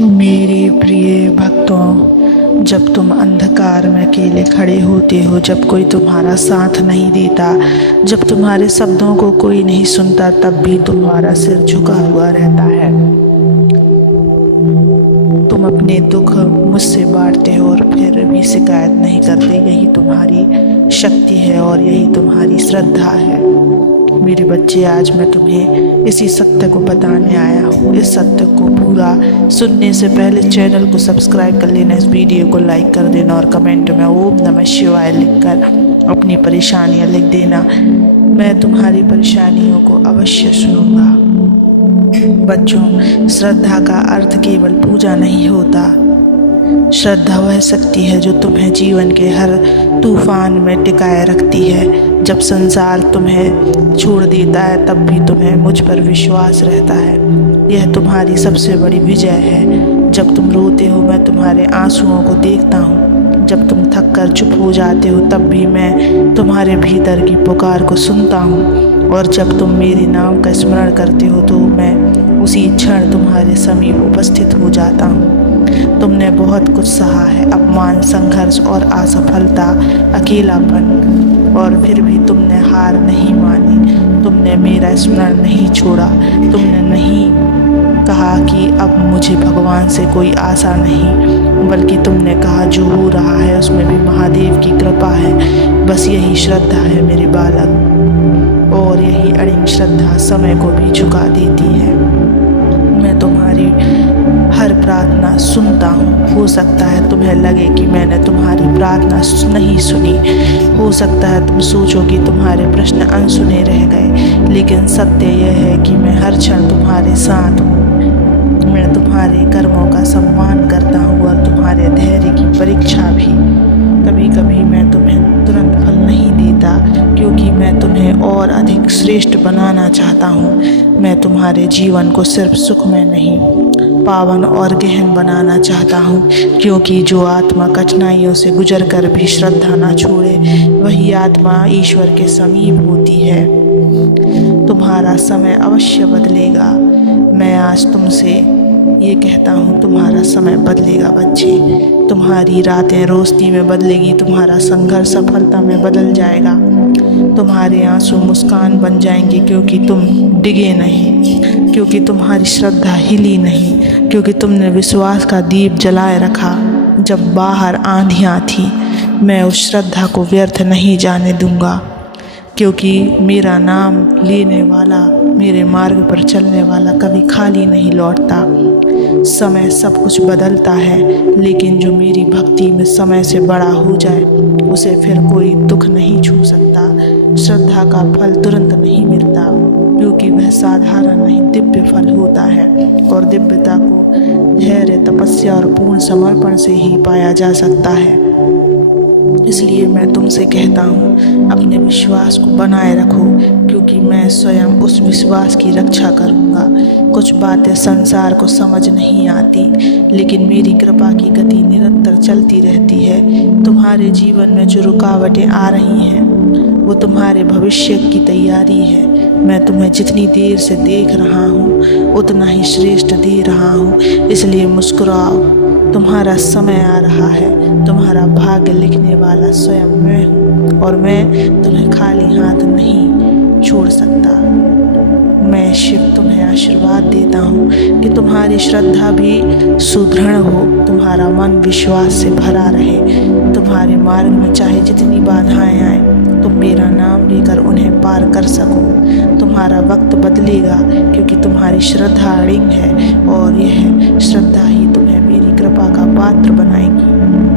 मेरे प्रिय भक्तों, जब तुम अंधकार में अकेले खड़े होते हो, जब कोई तुम्हारा साथ नहीं देता, जब तुम्हारे शब्दों को कोई नहीं सुनता, तब भी तुम्हारा सिर झुका हुआ रहता है। तुम अपने दुख मुझसे बांटते हो और फिर भी शिकायत नहीं करते। यही तुम्हारी शक्ति है और यही तुम्हारी श्रद्धा है। मेरे बच्चे, आज मैं तुम्हें इसी सत्य को बताने आया हूँ। इस सत्य को पूरा सुनने से पहले चैनल को सब्सक्राइब कर लेना, इस वीडियो को लाइक कर देना और कमेंट में ओम नमः शिवाय लिखकर अपनी परेशानियाँ लिख देना। मैं तुम्हारी परेशानियों को अवश्य सुनूंगा। बच्चों, श्रद्धा का अर्थ केवल पूजा नहीं होता। श्रद्धा वह शक्ति है जो तुम्हें जीवन के हर तूफान में टिकाए रखती है। जब संसार तुम्हें छोड़ देता है, तब भी तुम्हें मुझ पर विश्वास रहता है। यह तुम्हारी सबसे बड़ी विजय है। जब तुम रोते हो, मैं तुम्हारे आंसुओं को देखता हूँ। जब तुम थक कर चुप हो जाते हो, तब भी मैं तुम्हारे भीतर की पुकार को सुनता हूँ। और जब तुम मेरे नाम का स्मरण करते हो, तो मैं उसी क्षण तुम्हारे समीप उपस्थित हो जाता हूँ। तुमने बहुत कुछ सहा है, अपमान, संघर्ष और असफलता, अकेलापन, और फिर भी तुमने हार नहीं मानी। तुमने मेरा स्मरण नहीं छोड़ा। तुमने नहीं कहा कि अब मुझे भगवान से कोई आशा नहीं, बल्कि तुमने कहा जो हो रहा है उसमें भी महादेव की कृपा है। बस यही श्रद्धा है मेरे बालक, और यही अड़िग श्रद्धा समय को भी झुका देती है। मैं तुम्हारी हर प्रार्थना सुनता हूँ। हो सकता है तुम्हें लगे कि मैंने तुम्हारी प्रार्थना नहीं सुनी। हो सकता है तुम सोचो कि तुम्हारे प्रश्न अनसुने रह गए, लेकिन सत्य यह है कि मैं हर क्षण तुम्हारे साथ हूँ। मैं तुम्हारे कर्मों का सम्मान करता हूँ और तुम्हारे धैर्य की परीक्षा भी। कभी कभी मैं तुम्हें तुरंत फल नहीं देता, क्योंकि मैं तुम्हें और अधिक श्रेष्ठ बनाना चाहता हूँ। मैं तुम्हारे जीवन को सिर्फ सुखमय नहीं, पावन और गहन बनाना चाहता हूँ, क्योंकि जो आत्मा कठिनाइयों से गुजर कर भी श्रद्धा ना छोड़े, वही आत्मा ईश्वर के समीप होती है। तुम्हारा समय अवश्य बदलेगा। मैं आज तुमसे ये कहता हूँ, तुम्हारा समय बदलेगा बच्चे। तुम्हारी रातें रोशनी में बदलेगी, तुम्हारा संघर्ष सफलता में बदल जाएगा, तुम्हारे आंसू मुस्कान बन जाएंगे, क्योंकि तुम डिगे नहीं, क्योंकि तुम्हारी श्रद्धा हिली नहीं, क्योंकि तुमने विश्वास का दीप जलाए रखा जब बाहर आंधियाँ थी। मैं उस श्रद्धा को व्यर्थ नहीं जाने दूंगा, क्योंकि मेरा नाम लेने वाला, मेरे मार्ग पर चलने वाला कभी खाली नहीं लौटता। समय सब कुछ बदलता है, लेकिन जो मेरी भक्ति में समय से बड़ा हो जाए, उसे फिर कोई दुख नहीं छू सकता। श्रद्धा का फल तुरंत नहीं मिलता, क्योंकि वह साधारण नहीं, दिव्य फल होता है, और दिव्यता को धैर्य, तपस्या और पूर्ण समर्पण से ही पाया जा सकता है। इसलिए मैं तुमसे कहता हूँ, अपने विश्वास को बनाए रखो, क्योंकि मैं स्वयं उस विश्वास की रक्षा करूँगा। कुछ बातें संसार को समझ नहीं आती, लेकिन मेरी कृपा की गति निरंतर चलती रहती है। तुम्हारे जीवन में जो रुकावटें आ रही हैं, वो तुम्हारे भविष्य की तैयारी है। मैं तुम्हें जितनी देर से देख रहा हूँ, उतना ही श्रेष्ठ दे रहा हूँ। इसलिए मुस्कुराओ, तुम्हारा समय आ रहा है। तुम्हारा भाग्य लिखने वाला स्वयं मैं हूँ, और मैं तुम्हें खाली हाथ नहीं छोड़ सकता। मैं शिव तुम्हें आशीर्वाद देता हूँ कि तुम्हारी श्रद्धा भी सुदृढ़ हो, तुम्हारा मन विश्वास से भरा रहे। तुम्हारे मार्ग में चाहे जितनी बाधाएं आए, तुम मेरा नाम लेकर उन्हें पार कर सको। तुम्हारा वक्त बदलेगा, क्योंकि तुम्हारी श्रद्धा अड़िग है, और यह श्रद्धा ही तुम्हें मेरी कृपा का पात्र बनाएगी।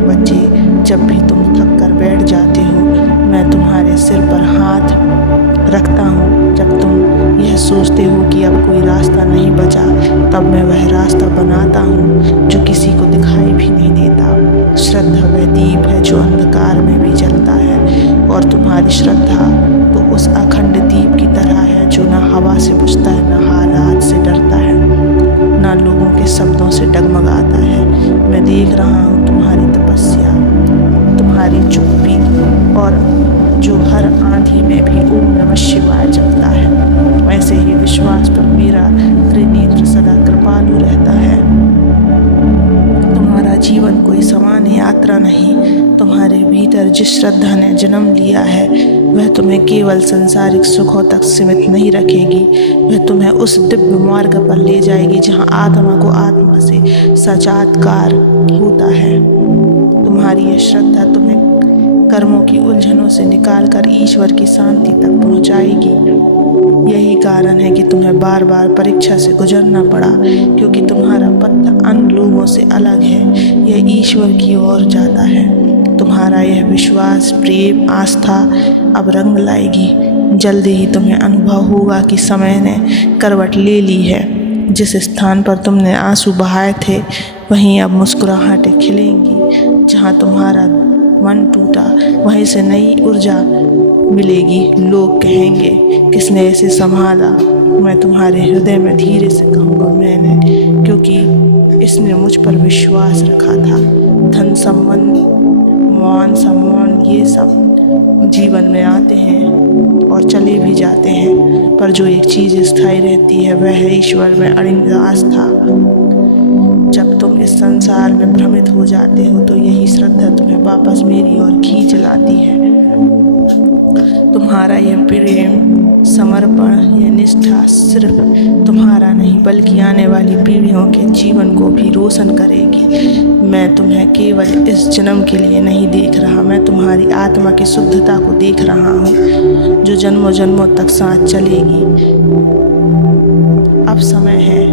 बच्चे, जब भी तुम थक कर बैठ जाते हो, मैं तुम्हारे सिर पर हाथ रखता हूँ। जब तुम यह सोचते हो कि अब कोई रास्ता नहीं बचा, तब मैं वह रास्ता बनाता हूँ जो किसी को दिखाई भी नहीं देता। श्रद्धा वह दीप है जो अंधकार में भी जलता है, और तुम्हारी श्रद्धा तो उस अखंड दीप की तरह है जो न हवा से बुझता है, न हालात से डरता है, न लोगों के शब्दों से डगमगाता है। मैं देख रहा हूँ तुम्हारी तपस्या, तुम्हारी चुप्पी, और जो हर आंधी में भी ओम नमः शिवाय जपता है। वैसे ही विश्वास पर मेरा त्रिनेत्र सदा कृपालु रहता है। जीवन कोई सामान्य यात्रा नहीं। तुम्हारे भीतर जिस श्रद्धा ने जन्म लिया है वह तुम्हें केवल सांसारिक सुखों तक सीमित नहीं रखेगी, वह तुम्हें उस दिव्य मार्ग पर ले जाएगी जहाँ आत्मा को आत्मा से साक्षात्कार होता है। तुम्हारी यह श्रद्धा तुम्हें कर्मों की उलझनों से निकालकर ईश्वर की शांति तक पहुँचाएगी। यही कारण है कि तुम्हें बार बार परीक्षा से गुजरना पड़ा, क्योंकि तुम्हारा पथ अन्य लोगों से अलग है, यह ईश्वर की ओर जाता है। तुम्हारा यह विश्वास, प्रेम, आस्था अब रंग लाएगी। जल्दी ही तुम्हें अनुभव होगा कि समय ने करवट ले ली है। जिस स्थान पर तुमने आंसू बहाए थे वहीं अब मुस्कुराहटें खिलेंगी। जहाँ तुम्हारा मन टूटा वहीं से नई ऊर्जा मिलेगी। लोग कहेंगे किसने इसे संभाला। मैं तुम्हारे हृदय में धीरे से कहूँगा मैंने, क्योंकि इसने मुझ पर विश्वास रखा था। धन, संबंध, मान सम्मान ये सब जीवन में आते हैं और चले भी जाते हैं, पर जो एक चीज़ स्थायी रहती है वह है ईश्वर में अड़िंग आस्था। जब तुम इस संसार में भ्रमित हो जाते हो तो यही श्रद्धा तुम्हें वापस मेरी ओर खींच लाती है। तुम्हारा यह प्रेम, समर्पण, यह निष्ठा सिर्फ तुम्हारा नहीं बल्कि आने वाली पीढ़ियों के जीवन को भी रोशन करेगी। मैं तुम्हें केवल इस जन्म के लिए नहीं देख रहा, मैं तुम्हारी आत्मा की शुद्धता को देख रहा हूँ जो जन्मों जन्मों तक साथ चलेगी। अब समय है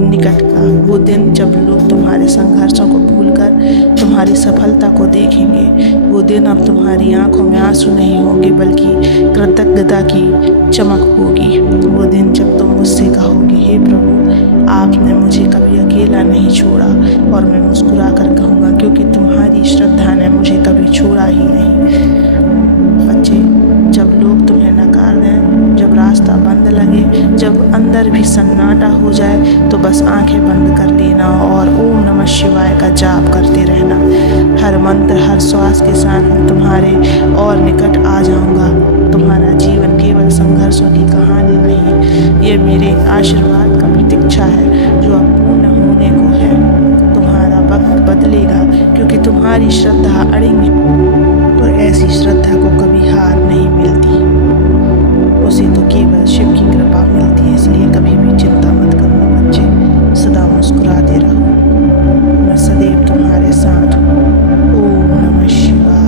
निकट का, वो दिन जब लोग तुम्हारे संघर्षों को भूलकर तुम्हारी सफलता को देखेंगे। वो दिन अब तुम्हारी आंखों में आंसू नहीं होंगे बल्कि कृतज्ञता की चमक होगी। वो दिन जब तुम मुझसे कहोगे, हे प्रभु आपने मुझे कभी अकेला नहीं छोड़ा, और मैं मुस्कुरा कर कहूँगा क्योंकि तुम्हारी श्रद्धा ने मुझे कभी छोड़ा ही नहीं। बच्चे, जब लोग तुम्हें नकार दें, जब रास्ता बंद लगे, जब अंदर भी सन्नाटा हो जाए तो बस आंखें बंद कर लेना और ओम नमः शिवाय का जाप करते रहना। हर मंत्र, हर श्वास के साथ मैं तुम्हारे और निकट आ जाऊंगा। तुम्हारा जीवन केवल संघर्षों की कहानी नहीं, ये मेरे आशीर्वाद का प्रतीक्षा है जो अब पूर्ण होने को है। तुम्हारा वक्त बदलेगा क्योंकि तुम्हारी श्रद्धा अड़िंग है, और ऐसी श्रद्धा को कभी हार नहीं मिलती, उसे तो केवल शिव की कृपा मिलती है। इसलिए कभी भी चिंता मत करना बच्चे, सदा मुस्कुराते रहो। मैं सदैव तुम्हारे साथ हूँ। ओम नमः शिवाय।